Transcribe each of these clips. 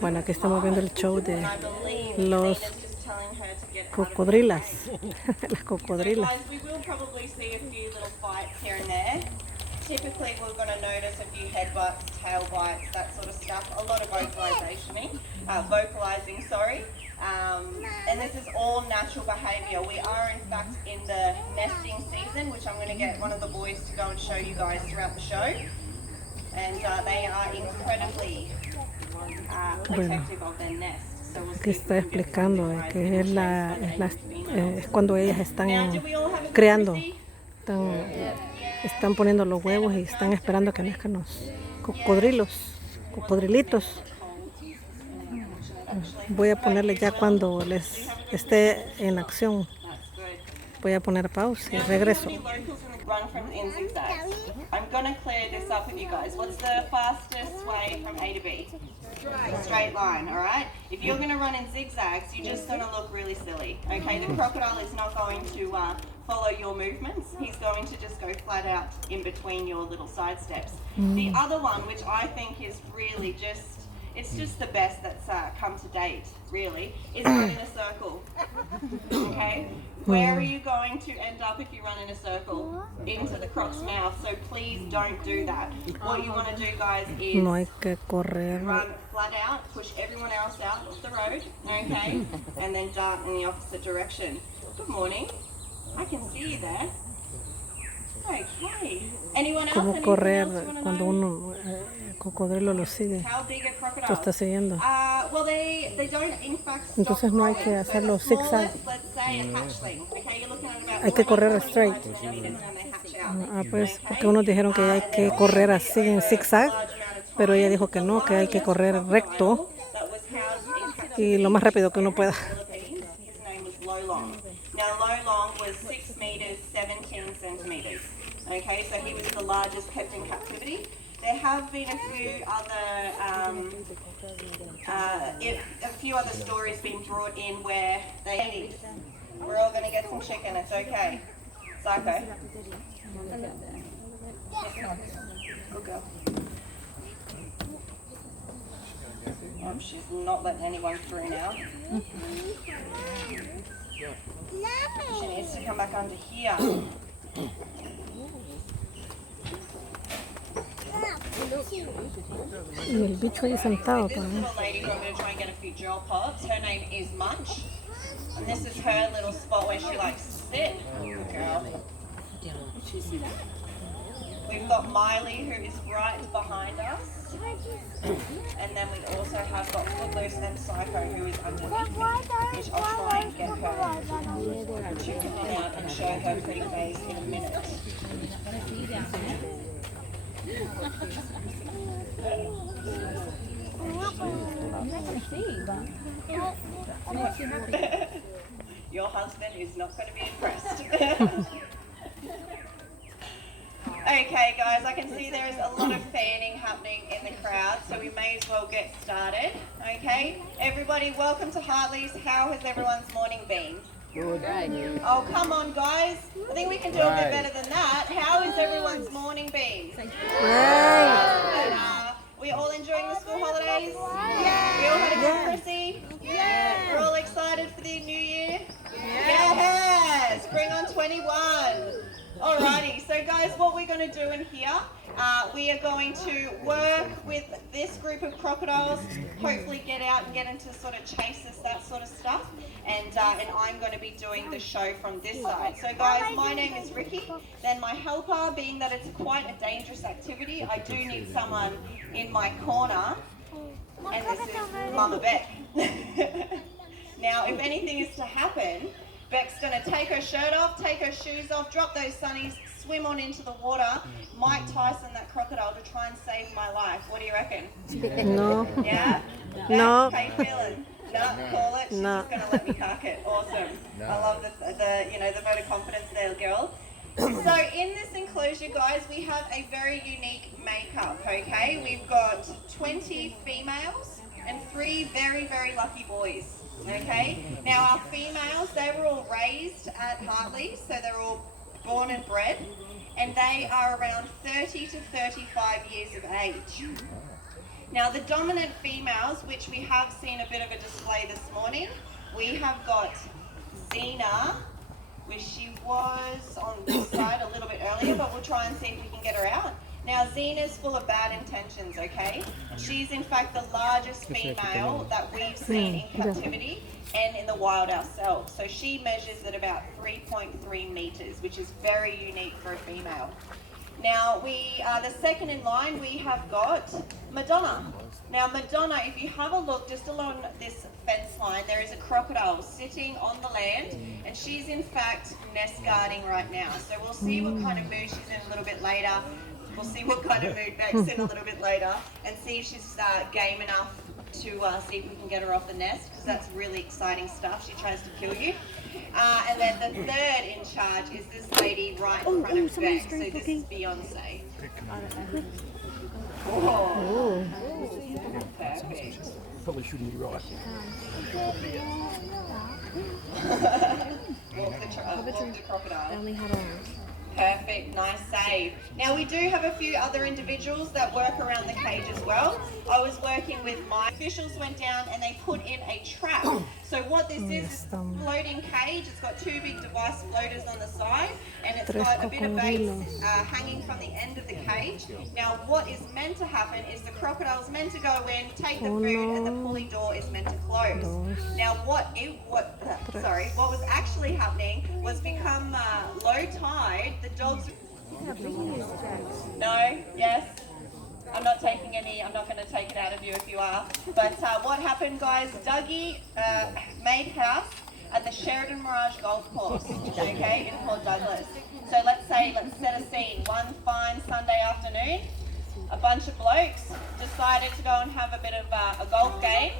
Bueno, aquí estamos viendo el show de los cocodrilas. Las cocodrilas. Typically, we're going to notice a few head butts, tail bites, that sort of stuff. A lot of vocalizing, sorry. And this is all natural behaviour. We are, in fact, in the nesting season, which I'm going to get one of the boys to go and show you guys throughout the show. And they are incredibly protective of their nest. So we'll Aquí está explicando que es cuando ellas están creando. Están poniendo los huevos y están esperando que nazcan los cocodrilitos. Voy a ponerle ya cuando les esté en acción. Voy a poner pausa y regreso. Run from in zigzags. I'm going to clear this up with you guys. What's the fastest way from A to B? Straight line, all right? If you're going to run in zigzags, you're just going to look really silly, okay? The crocodile is not going to follow your movements. He's going to just go flat out in between your little side steps. The other one, which I think is really it's just the best that's come to date, really, is run in a circle, okay? Where are you going to end up if you run in a circle? Into the croc's mouth, so please don't do that. What you want to do, guys, is No hay que correr. Run flat out, push everyone else out of the road, okay? And then dart in the opposite direction. Good morning. I can see you there. Okay. Anyone else? ¿Cómo correr cuando uno cocodrilo lo sigue? Lo está siguiendo. Well, they don't, in fact, Entonces no hay que hacerlo zigzag. Hay que correr straight. Pues porque unos dijeron que hay que correr así en zigzag, pero ella dijo que no, que hay que correr recto y lo más rápido que uno pueda. Now, Long was 6 meters, 17 centimeters. Okay, so he was the largest kept in captivity. There have been a few other stories being brought in where we're all going to get some chicken. It's okay. Psycho. Good girl. Oh, she's not letting anyone through now. She needs to come back under here. Y el bicho ahí sentado This little lady who I'm going to try and get a few gel pops, her name is Munch. And this is her little spot where she likes to sit. Good girl. We've got Miley, who is right behind us. And then we also have got Footloose and Psycho, who is underneath me, which I'll try and get her to come out and show her pretty face in a minute. Your husband is not going to be impressed. Okay, guys, I can see there is a lot of fanning happening in the crowd, so we may as well get started. Okay, everybody, welcome to Hartley's. How has everyone's morning been? Good. Oh, come on, guys. I think we can do a bit better than that. How has everyone's morning been? Great. We all enjoying the school holidays? Yeah. We all had a good Chrissy? Yeah. We're all excited for the new year? Yes. Bring on 21. Alrighty, so guys, what we're going to do in here, we are going to work with this group of crocodiles, hopefully get out and get into sort of chases, that sort of stuff, and I'm going to be doing the show from this side. So guys, my name is Ricky, then my helper, being that it's quite a dangerous activity, I do need someone in my corner, and this is Mama Beck. Now, if anything is to happen, Beck's going to take her shirt off, take her shoes off, drop those sunnies, swim on into the water, Mike Tyson that crocodile to try and save my life. What do you reckon? No. Yeah? No. How you feeling? No, call it. She's just going to let me cock it. Awesome. I love the vote of confidence there, girl. So in this enclosure, guys, we have a very unique makeup, okay? We've got 20 females and 3 very, very lucky boys. Okay, now our females, they were all raised at Hartley, so they're all born and bred, and they are around 30 to 35 years of age. Now the dominant females, which we have seen a bit of a display this morning, we have got Xena, which she was on this side a little bit earlier, but we'll try and see if we can get her out. Now Xena's full of bad intentions, okay? She's in fact the largest female that we've seen in captivity and in the wild ourselves. So she measures at about 3.3 meters, which is very unique for a female. Now the second in line, we have got Madonna. Now Madonna, if you have a look just along this fence line, there is a crocodile sitting on the land, and she's in fact nest guarding right now. So we'll see what kind of mood she's in a little bit later. We'll see what kind of mood Beck's in a little bit later, and see if she's game enough to see if we can get her off the nest, because that's really exciting stuff. She tries to kill you. And then the third in charge is this lady right in front of Beck. So this is Beyonce. Oh, perfect. Probably shouldn't be right. Walk the crocodile. I only had arms. Perfect, nice save. Now we do have a few other individuals that work around the cage as well. I was working with my officials, went down and they put in a trap. So what this is a floating cage. It's got two big device floaters on the side, and it's got a bit of bait hanging from the end of the cage. Now what is meant to happen is the crocodile's meant to go in, take the food, and the pulley door is meant to close. Now what was actually happening was become low tide, the dogs... No? Yes? I'm not taking any, I'm not going to take it out of you if you are. But what happened, guys, Dougie made house at the Sheridan Mirage Golf Course, okay, in Port Douglas. So let's set a scene. One fine Sunday afternoon, a bunch of blokes decided to go and have a bit of a golf game.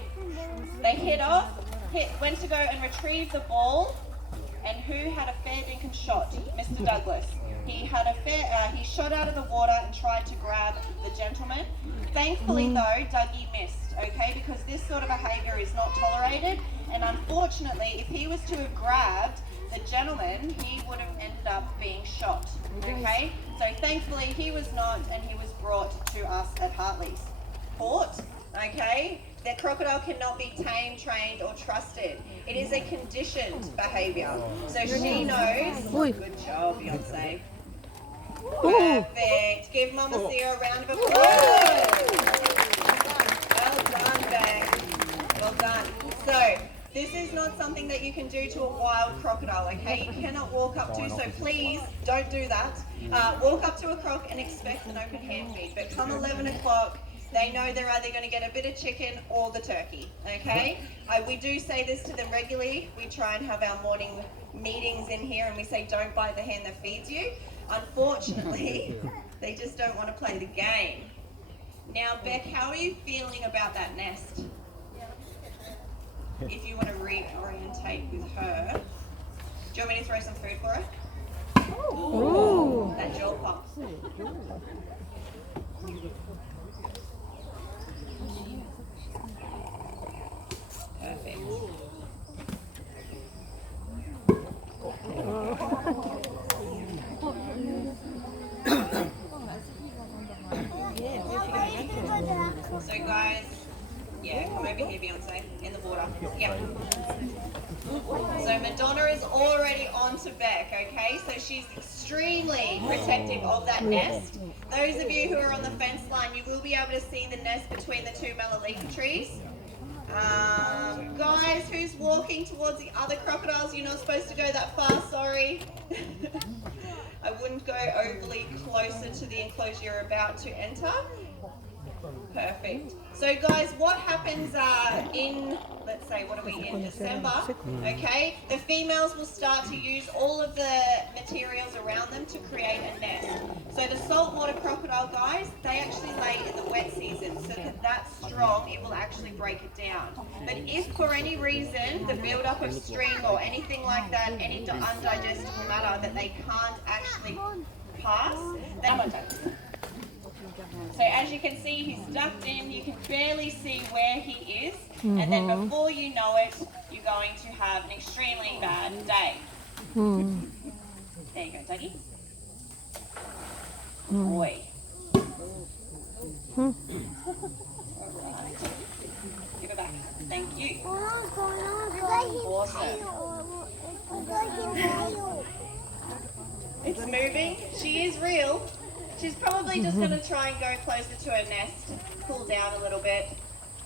They went to go and retrieve the ball, and who had a fair dinkum shot? Mr. Douglas. He shot out of the water and tried to grab the gentleman. Thankfully though, Dougie missed, okay, because this sort of behaviour is not tolerated, and unfortunately, if he was to have grabbed the gentleman, he would have ended up being shot, okay? So thankfully he was not, and he was brought to us at Hartley's Port, okay? The crocodile cannot be tamed, trained, or trusted. It is a conditioned behaviour. So she knows. Good job, Beyonce. Perfect. Give Mama Sia a round of applause. Well done, Beck. Well done. So, this is not something that you can do to a wild crocodile, okay? You cannot walk up to, so please don't do that. Walk up to a croc and expect an open hand feed. But come 11 o'clock, they know they're either going to get a bit of chicken or the turkey, okay? We do say this to them regularly. We try and have our morning meetings in here, and we say, don't bite the hand that feeds you. Unfortunately, they just don't want to play the game. Now, Beck, how are you feeling about that nest? If you want to reorientate with her. Do you want me to throw some food for her? Ooh. That jaw pop. Perfect. So guys, come over here, Beyonce, in the water. Yeah. So Madonna is already onto Beck, okay? So she's extremely protective of that nest. Those of you who are on the fence line, you will be able to see the nest between the two melaleuca trees. Guys, who's walking towards the other crocodiles? You're not supposed to go that far, sorry. I wouldn't go overly closer to the enclosure you're about to enter. Perfect. So guys, what happens in, let's say, what are we in, December, okay? The females will start to use all of the materials around them to create a nest. So the saltwater crocodile, guys, they actually lay in the wet season, so that that's strong, it will actually break it down. But if for any reason, the build-up of string or anything like that, any undigestible matter that they can't actually pass, then... So as you can see, he's ducked in, you can barely see where he is, and then before you know it, you're going to have an extremely bad day. There you go, Dougie. Boy. You. Awesome. It's moving. She is real. She's probably just going to try and go closer to her nest, cool down a little bit.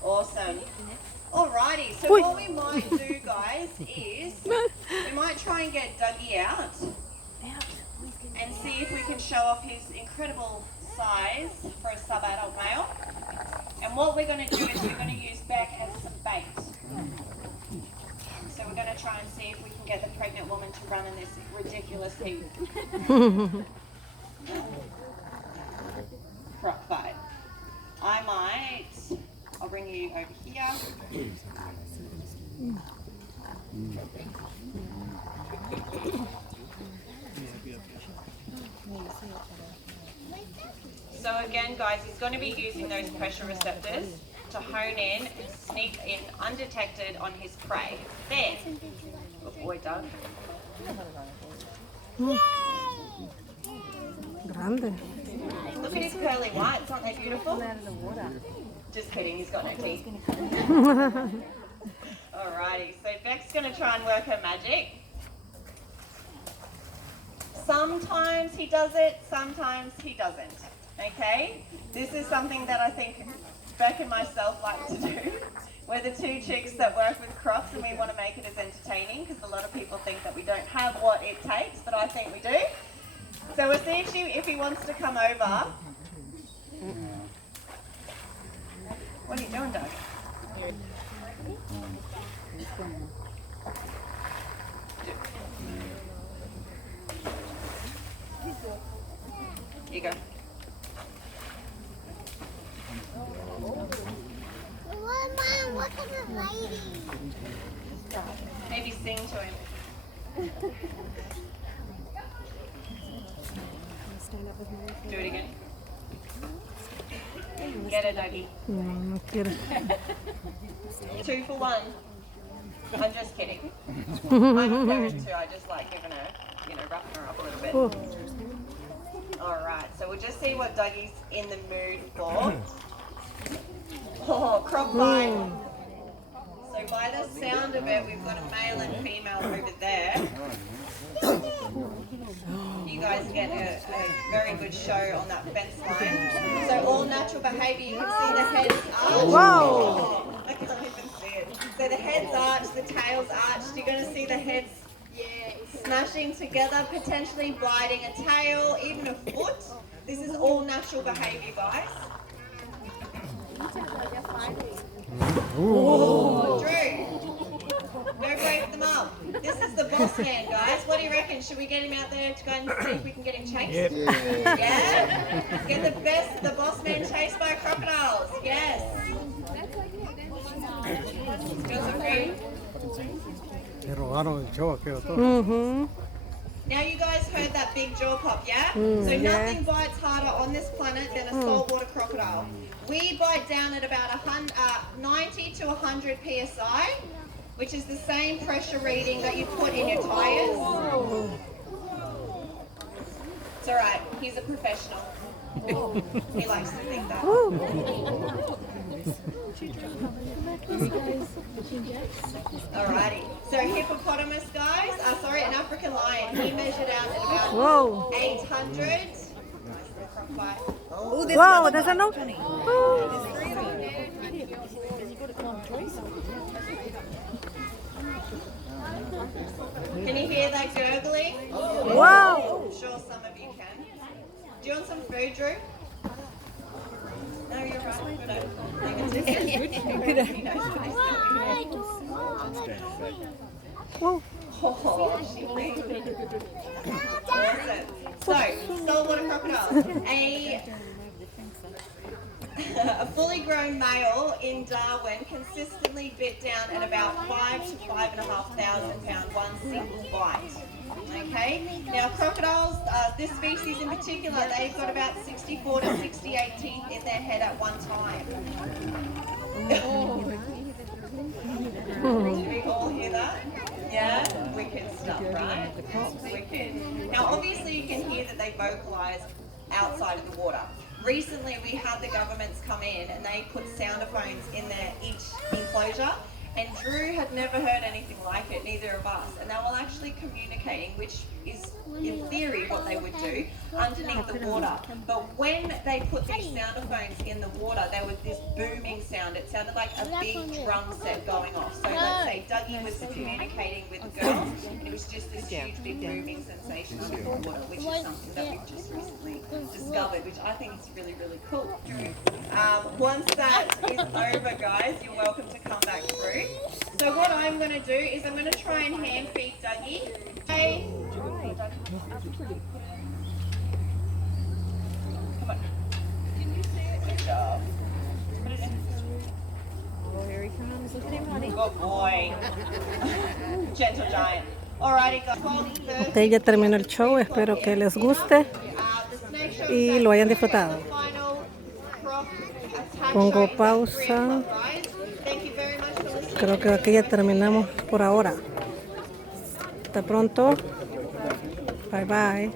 Awesome. Alrighty, so what we might do, guys, is we might try and get Dougie out and see if we can show off his incredible size for a sub-adult male. And what we're going to do is we're going to use Beck as some bait. So we're going to try and see if we can get the pregnant woman to run in this ridiculous heat. Croc fight. I'll bring you over here. So again, guys, he's going to be using those pressure receptors to hone in and sneak in undetected on his prey. There. Good boy, Doug. Grande. Look at his curly whites, aren't they beautiful? Just kidding, he's got no teeth. Alrighty, so Beck's going to try and work her magic. Sometimes he does it, sometimes he doesn't. Okay? This is something that I think Beck and myself like to do. We're the two chicks that work with crocs and we want to make it as entertaining because a lot of people think that we don't have what it takes, but I think we do. So we'll see if he wants to come over. What are you doing, Doug? Here you go. Mom, look at the lady. Maybe sing to him. Do it again. Get it, Dougie. No quiere. 2 for 1. I'm just kidding. I'm a parent too. I just like giving her, roughing her up a little bit. Alright, so we'll just see what Dougie's in the mood for. Oh, croc fight. So by the sound of it, we've got a male and female over there. You guys get a very good show on that fence line. So all natural behaviour, you can see the heads arched. Whoa! I can't even see it. So the heads arched, the tails arched. You're going to see the heads smashing together, potentially biting a tail, even a foot. This is all natural behaviour, guys. Ooh. Drew, go break them up. This is the boss man, guys. What do you reckon? Should we get him out there to go and see if we can get him chased? Yeah? Get the boss man chased by crocodiles. Yes. Girls agree? Now you guys heard that big jaw pop, yeah? So nothing bites harder on this planet than a saltwater crocodile. We bite down at about 90 to 100 psi, which is the same pressure reading that you put in your tires. It's alright, he's a professional. He likes to think that. Alrighty, so hippopotamus, guys, an African lion, he measured out at about 800. Wow, there's a note. Can you hear that gurgling? Wow! I'm sure some of you can. Do you want some food, Drew? No, you're right. Whoa. Oh, she thinks. Awesome. So, saltwater crocodile. A fully grown male in Darwin consistently bit down at about 5 to 5,500 pounds, one single bite. Okay, now crocodiles, this species in particular, they've got about 64 to 68 teeth in their head at one time. Did we all hear that? Yeah? Wicked stuff, right? Wicked. Now obviously you can hear that they vocalise outside of the water. Recently we had the governments come in and they put soundophones in each enclosure, And Drew had never heard anything like it, neither of us. And they were actually communicating, which is in theory what they would do underneath the water. But when they put these soundophones in the water, there was this booming sound. It sounded like a big drum set going off. So let's say Dougie was communicating with a girl, and it was just this huge, big booming sensation under the water, which is something that we've just recently discovered, which I think is really, really cool. Once that is over, guys, you're welcome to come back through. So what I'm going to do is I'm going to try and hand feed Dougie. Hey. Come on. Good job. Put it in. Oh, here he comes. Look at him, honey. Good boy. Gentle giant. Alrighty, guys. 12:30. Ok, ya terminó el show. Espero que les guste y lo hayan disfrutado. Pongo pausa. Creo que aquí ya terminamos por ahora. Hasta pronto. Bye bye.